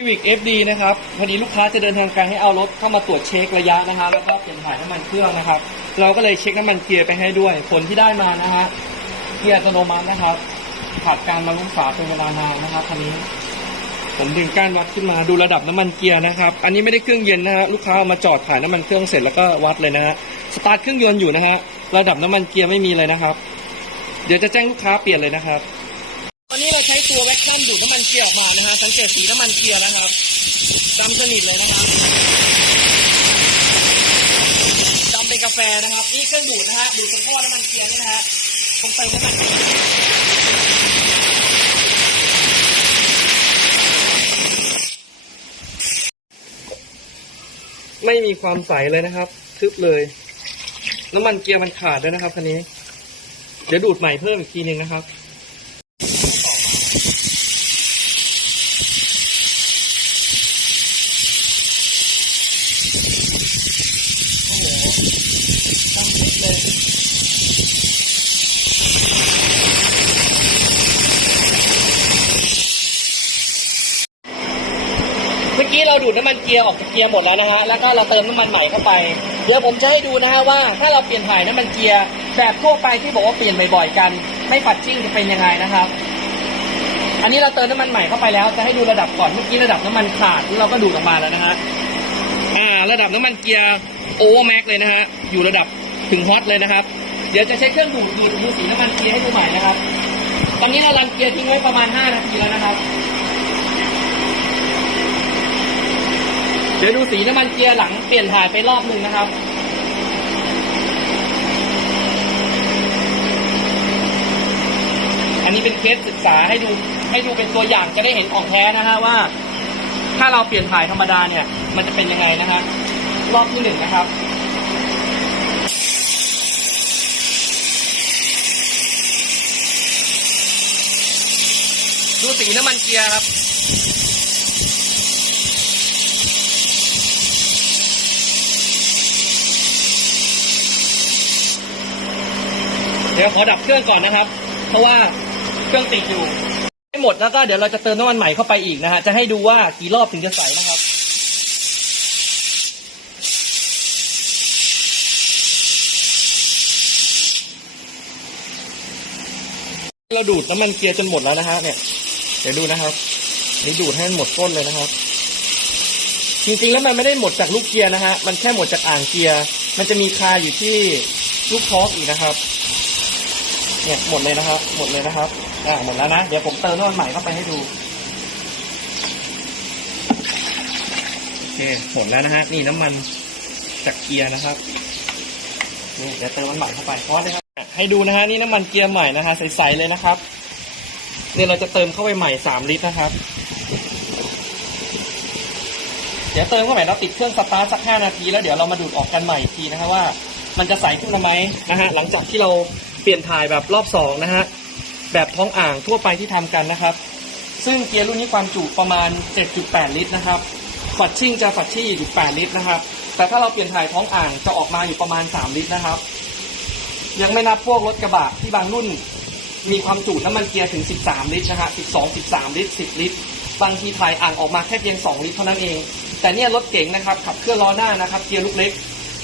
Civic FD นะครับพอดีลูกค้าจะเดินทางไกลให้เอารถเข้ามาตรวจเช็คระยะนะฮะแล้วก็เปลี่ยนถ่ายน้ำมันเครื่องนะครับ เราก็เลยเช็คน้ำมันเกียร์ไปให้ด้วย ผลที่ได้มานะฮะเกียร์อัตโนมัตินะครับขาดการบรรลุฝาเป็นเวลานานนะครับคันนี้ ผมดึงก้านวัดขึ้นมาดูระดับน้ำมันเกียร์นะครับ อันนี้ไม่ได้เครื่องเย็นนะฮะลูกค้าเอามาจอดถ่ายน้ำมันเครื่องเสร็จแล้วก็วัดเลยนะฮะสตาร์ทเครื่องยนต์อยู่นะฮะระดับน้ำมันเกียร์ไม่มีเลยนะครับ เดี๋ยวจะแจ้งลูกค้าเปลี่ยนเลยนะครับ นนี้เราใช้ตัวแว็กซัมดูดน้ำมันเกียร์ออกมานะฮะ สังเกตสีน้ำมันเกียร์นะครับดำสนิทเลยนะครับดำเป็นกาแฟนะครับ นี่เครื่องดูดนะฮะ ดูดจากท่อน้ำมันเกียร์นี่นะฮะลงไปน้ำมันเกียร์ไม่มีความใสเลยนะครับ ทึบเลย น้ำมันเกียร์มันขาดด้วยนะครับคันนี้ เดี๋ยวดูดใหม่เพิ่มอีกทีหนึงนะครับ โอ้โหทำคลิปเลย เมื่อกี้เราดูดน้ำมันเกียร์ออกจากเกียร์หมดแล้วนะฮะ แล้วก็เราเติมน้ำมันใหม่เข้าไป เดี๋ยวผมจะให้ดูนะฮะว่าถ้าเราเปลี่ยนถ่ายน้ำมันเกียร์แบบทั่วไปที่บอกว่าเปลี่ยนบ่อยๆกัน ไม่ปัดชิ่งจะเป็นยังไงนะครับ อันนี้เราเติมน้ำมันใหม่เข้าไปแล้ว จะให้ดูระดับก่อน เมื่อกี้ระดับน้ำมันขาดที่เราก็ดูดออกมาแล้วนะฮะ อ่า ระดับน้ำมันเกียร์โอเวอร์แม็กเลยนะฮะ อยู่ระดับถึงฮอตเลยนะครับ เดี๋ยวจะใช้เครื่องดูดดูดดูสีน้ำมันเกียร์ให้ดูใหม่นะครับ ตอนนี้เรารันเกียร์ทิ้งไว้ประมาณ 5 นาทีแล้วนะครับ เดี๋ยวดูสีน้ำมันเกียร์หลังเปลี่ยนถ่ายไปรอบหนึ่งนะครับอันนี้เป็นเคสศึกษาให้ดูให้ดูเป็นตัวอย่างจะได้เห็นของแท้นะฮะว่า ถ้าเราเปลี่ยนถ่ายธรรมดาเนี่ย มันจะเป็นยังไงนะฮะรอบที่หนึ่งนะครับ ดูสีน้ำมันเกียร์ครับ เดี๋ยวขอดับเครื่องก่อนนะครับ เพราะว่าเครื่องติดอยู่ไม่หมดแล้วก็เดี๋ยวเราจะเติมน้ำมันใหม่เข้าไปอีกนะฮะจะให้ดูว่ากี่รอบถึงจะใสนะครับเราดูดน้ำมันเกียร์จนหมดแล้วนะฮะเนี่ยเดี๋ยวดูนะครับ นี่ดูดให้มันหมดก้นเลยนะครับ จริงๆแล้วมันไม่ได้หมดจากลูกเกียร์นะฮะมันแค่หมดจากอ่างเกียร์ มันจะมีคาอยู่ที่ลูกทอกอีกนะครับ เนี่ยหมดเลยนะครับ หมดเลยนะครับ อ่าหมดแล้วนะ เดี๋ยวผมเติมน้ำมันใหม่เข้าไปให้ดู โอเค หมดแล้วนะฮะ นี่น้ำมันจากเกียร์นะครับ นี่เดี๋ยวเติมน้ำมันใหม่เข้าไปพอเลยครับ ให้ดูนะฮะ นี่น้ำมันเกียร์ใหม่นะฮะ ใสๆเลยนะครับ เนี่ยเราจะเติมเข้าไปใหม่สามลิตรนะครับ เดี๋ยวเติมเข้าไปเราติดเครื่องสตาร์ทสักห้านาที แล้วเดี๋ยวเรามาดูดออกกันใหม่อีกทีนะฮะว่า มันจะใสขึ้นไหมนะฮะ หลังจากที่เรา เปลี่ยนถ่ายแบบรอบสองนะฮะแบบท้องอ่างทั่วไปที่ทำกันนะครับ ซึ่งเกียร์รุ่นนี้ความจุประมาณ 7.8 ลิตรนะครับฝัดชิ่งจะฝัดชี่อยู่8ลิตรนะครับ แต่ถ้าเราเปลี่ยนถ่ายท้องอ่างจะออกมาอยู่ประมาณ 3 ลิตรนะครับ ยังไม่นับพวกรถกระบะที่บางรุ่น มีความจุน้ำมันเกียร์ถึง 13 ลิตรนะฮะ12 13 ลิตร 10 ลิตร บางทีถ่ายอ่างออกมาแค่เพียง 2 ลิตรเท่านั้นเอง แต่เนี่ยรถเก๋งนะครับขับเคลื่อนล้อหน้านะครับเกียร์ลูกเล็ก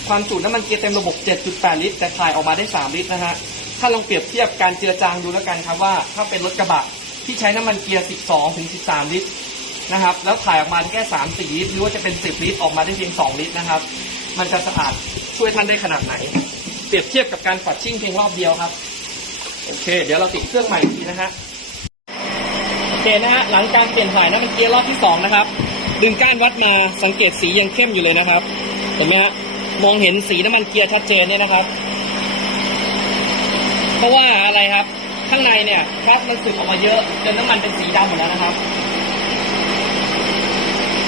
ความจุน้ำมันเกียร์เต็มระบบ 7.8 ลิตร แต่ถ่ายออกมาได้ 3 ลิตรนะฮะ ถ้าลองเปรียบเทียบการเจือจางดูแล้วกันครับว่า ถ้าเป็นรถกระบะที่ใช้น้ำมันเกียร์ 12 ถึง 13 ลิตรนะครับ แล้วถ่ายออกมาแค่ 3 4 ลิตร หรือว่าจะเป็น 10 ลิตร ออกมาได้เพียง 2 ลิตรนะครับ มันจะสะอาดช่วยท่านได้ขนาดไหน เปรียบเทียบกับการฝัดชิ่งเพียงรอบเดียวครับ โอเค เดี๋ยวเราติดเครื่องใหม่อีกทีนะฮะ โอเคนะฮะ หลังการเปลี่ยนถ่ายน้ำมันเกียร์รอบที่สองนะครับ ดึงก้านวัดมา สังเกตสียังเข้มอยู่เลยนะครับ เห็นไหมฮะ มองเห็นสีน้ำมันเกียร์ชัดเจนเนี่ยนะครับ ราะว่าอะไรครับ ข้างในเนี่ยคราสมันสึกออกมาเยอะจนน้ำมันเป็นสีดำหมดแล้วนะครับ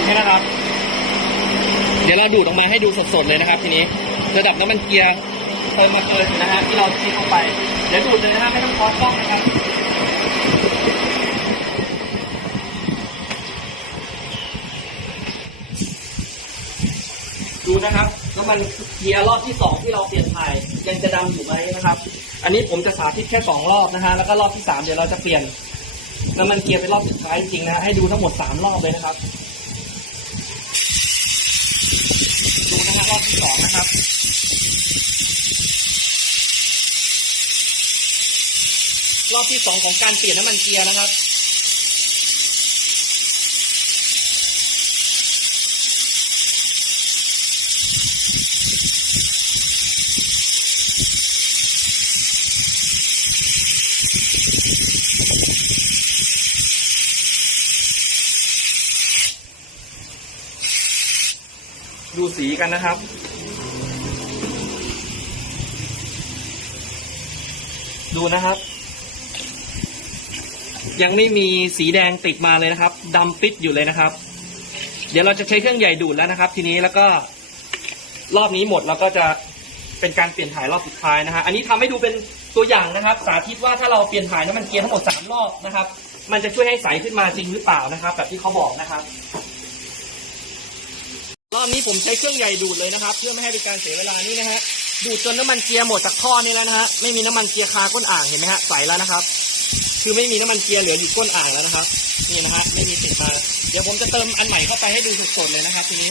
นี่นะครับ เดี๋ยวเราดูดออกมาให้ดูสดๆเลยนะครับ ทีนี้ระดับน้ำมันเกียร์เติมมาเกินนะฮะที่เราทิ้งลงไป เดี๋ยวดูดเลยนะฮะไม่ต้องคอสกล้องนะครับดูนะครับน้ำมันเกียร์รอบที่สองที่เราเปลี่ยนถ่ายยังจะดำอยู่ไหมนะครับ อันนี้ผมจะสาธิตแค่สองรอบนะฮะแล้วก็รอบที่สามเดี๋ยวเราจะเปลี่ยนน้ำมันเกียร์เป็นรอบสุดท้ายจริงๆนะให้ดูทั้งหมดสามรอบเลยนะครับดูนะฮะรอบที่สองนะครับรอบที่สองของการเปลี่ยนน้ำมันเกียร์นะครับ สีกันนะครับ ดูนะครับ ยังไม่มีสีแดงติดมาเลยนะครับดำปิดอยู่เลยนะครับ เดี๋ยวเราจะใช้เครื่องใหญ่ดูดแล้วนะครับ ทีนี้แล้วก็รอบนี้หมดเราก็จะเป็นการเปลี่ยนถ่ายรอบสุดท้ายนะฮะอันนี้ทำให้ดูเป็นตัวอย่างนะครับ สาธิตว่าถ้าเราเปลี่ยนถ่ายน้ำมันเกียร์ทั้งหมดสามรอบนะครับ มันจะช่วยให้ใสขึ้นมาจริงหรือเปล่านะครับ แบบที่เขาบอกนะครับ รอบนี้ผมใช้เครื่องใหญ่ดูดเลยนะครับ เพื่อไม่ให้เป็นการเสียเวลานี่นะฮะดูดจนน้ำมันเกียร์หมดจากท่อนี่แล้วนะฮะไม่มีน้ำมันเกียร์คาก้นอ่างเห็นไหมฮะใสแล้วนะครับ คือไม่มีน้ำมันเกียร์เหลืออยู่ก้นอ่างแล้วนะครับ นี่นะฮะไม่มีติดมาเดี๋ยวผมจะเติมอันใหม่เข้าไปให้ดูสดๆเลยนะครับ ทีนี้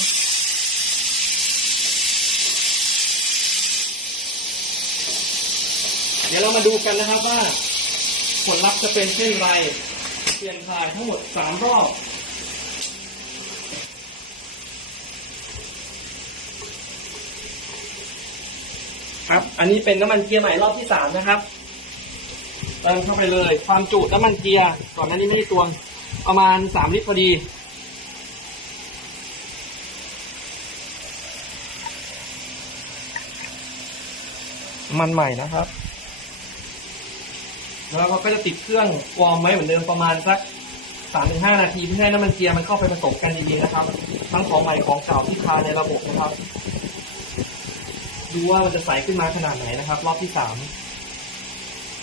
เดี๋ยวเรามาดูกันนะครับว่า ผลลัพธ์จะเป็นเช่นไรเปลี่ยนถ่ายทั้งหมดสามรอบ ครับ อันนี้เป็นน้ำมันเกียร์ใหม่รอบที่สามนะครับเติมเข้าไปเลย ความจุน้ำมันเกียร์ก่อนหน้านี้ไม่ได้ตวงประมาณสามลิตรพอดีมันใหม่นะครับ แล้วเราก็จะติดเครื่องวอร์มไว้เหมือนเดิมประมาณสักสามถึงห้านาทีเพื่อให้น้ำมันเกียร์มันเข้าไปผสมกันดีๆนะครับ ทั้งของใหม่ของเก่าที่คาในระบบนะครับ ดูว่ามันจะใสขึ้นมาขนาดไหนนะครับ รอบที่สาม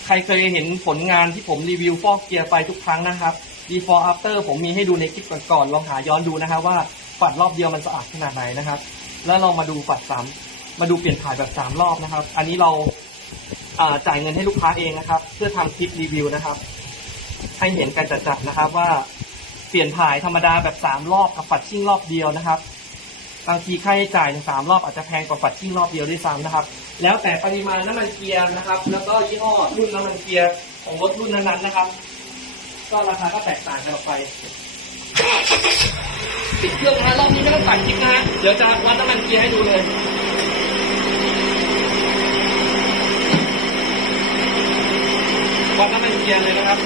ใครเคยเห็นผลงานที่ผมรีวิวฟอกเกียร์ไปทุกครั้งนะครับ before after ผมมีให้ดูในคลิปก่อนๆลองหาย้อนดูนะครับ ว่าฝัดรอบเดียวมันสะอาดขนาดไหนนะครับ แล้วเรามาดูฝัดสามมาดูเปลี่ยนถ่ายแบบสามรอบนะครับ อันนี้เราาจ่ายเงินให้ลูกค้าเองนะครับ เพื่อทำคลิปรีวิวนะครับ ให้เห็นกันจัดๆนะครับว่าเปลี่ยนถ่ายธรรมดาแบบสามรอบกับฝัดชิ่งรอบเดียวนะครับ บางทีค่าใช้จ่ายในสามรอบอาจจะแพงกว่าฝัดชิ่รอบเดียวด้วยซ้ำนะครับ แล้วแต่ปริมาณน้ำมันเกียร์นะครับ แล้วก็ยี่ห้อรุ่นน้ำมันเกียร์ของรถรุ่นนั้นๆนะครับ ก็ราคาก็แตกต่างกันออกไปปิดเครื่องนะรอบนี้ไม่ต้องตัดคลิปนะ เดี๋ยวจะวัดน้ำมันเกียร์ให้ดูเลยวัดน้ำมันเกียร์เลยนะครับ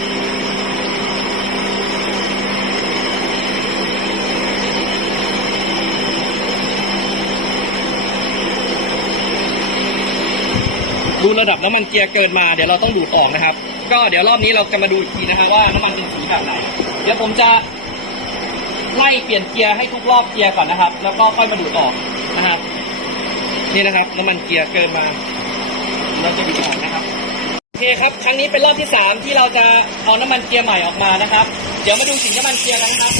ดูระดับน้ำมันเกียร์เกินมาเดี๋ยวเราต้องดูดออกนะครับ ก็เดี๋ยวรอบนี้เราจะมาดูอีกทีนะฮะว่าน้ำมันเป็นสีแบบไหน เดี๋ยวผมจะไล่เปลี่ยนเกียร์ให้ทุกรอบเกียร์ก่อนนะครับ แล้วก็ค่อยมาดูดออกนะครับ นี่นะครับน้ำมันเกียร์เกินมา เราจะดูดออกนะครับโอเคครับครั้งนี้เป็นรอบที่สามที่เราจะเอาน้ำมันเกียร์ใหม่ออกมานะครับ เดี๋ยวมาดูสีน้ำมันเกียร์กันนะครับ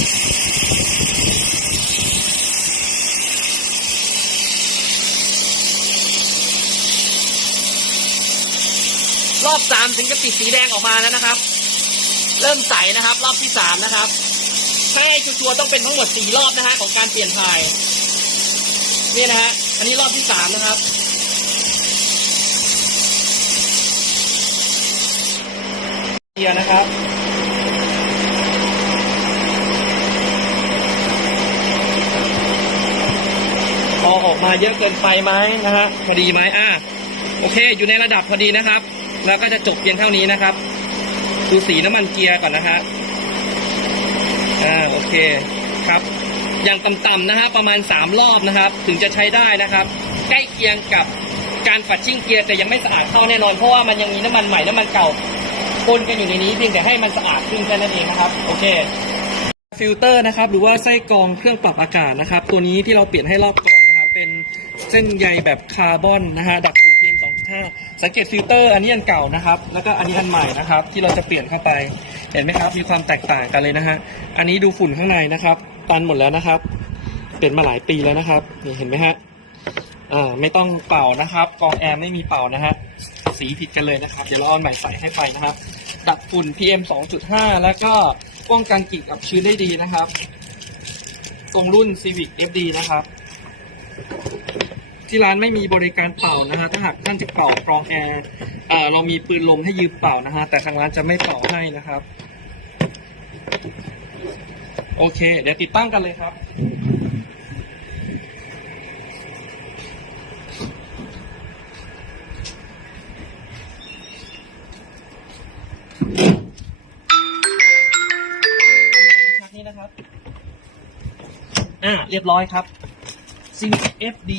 รอบสามถึงจะติดสีแดงออกมาแล้วนะครับ เริ่มใสนะครับ รอบที่สามนะครับถ้าให้ชัวร์ต้องเป็นทั้งหมดสี่รอบนะฮะของการเปลี่ยนถ่ายนี่นะฮะอันนี้รอบที่สามนะครับเกียร์นะครับพอออกมาเยอะเกินไปไหมนะฮะพอดีไหมอะโอเค อยู่ในระดับพอดีนะครับ แล้วก็จะจบเพียงเท่านี้นะครับ ดูสีน้ำมันเกียร์ก่อนนะฮะอ่าโอเคครับ อย่างต่ำๆนะฮะประมาณ 3 รอบนะครับ ถึงจะใช้ได้นะครับ ใกล้เคียงกับการฝัดชิ่งเกียร์แต่ยังไม่สะอาดเท่าแน่นอนเพราะว่ามันยังมีน้ำมันใหม่น้ำมันเก่าปนกันอยู่ในนี้เพียงแต่ให้มันสะอาดขึ้นแค่นั้นเองนะครับ โอเคฟิลเตอร์นะครับหรือว่าไส้กรองเครื่องปรับอากาศนะครับ ตัวนี้ที่เราเปลี่ยนให้รอบก่อนนะครับ เป็นเส้นใยแบบคาร์บอนนะฮะดัก สังเกตฟิลเตอร์อันนี้อันเก่านะครับ แล้วก็อันนี้อันใหม่นะครับ ที่เราจะเปลี่ยนเข้าไป เห็นไหมครับ มีความแตกต่างกันเลยนะฮะ อันนี้ดูฝุ่นข้างในนะครับ ตันหมดแล้วนะครับ เปลี่ยนมาหลายปีแล้วนะครับ นี่เห็นไหมฮะอ่าไม่ต้องเป่านะครับ กองแอร์ไม่มีเป่านะฮะ สีผิดกันเลยนะครับ เดี๋ยวเราเอาใหม่ใส่ให้ไปนะครับ ดักฝุ่น PM 2.5 แล้วก็ป้องกันกลิ่นอับชื้นได้ดีนะครับ ตรงรุ่น Civic FD นะครับ ที่ร้านไม่มีบริการเป่านะฮะถ้าหากท่านจะเป่ากรองแอร์เรามีปืนลมให้ยืมเป่านะฮะแต่ทางร้านจะไม่เป่าให้นะครับ โอเค เดี๋ยวติดตั้งกันเลยครับชักนี้นะครับ อ่า เรียบร้อยครับ Sync FD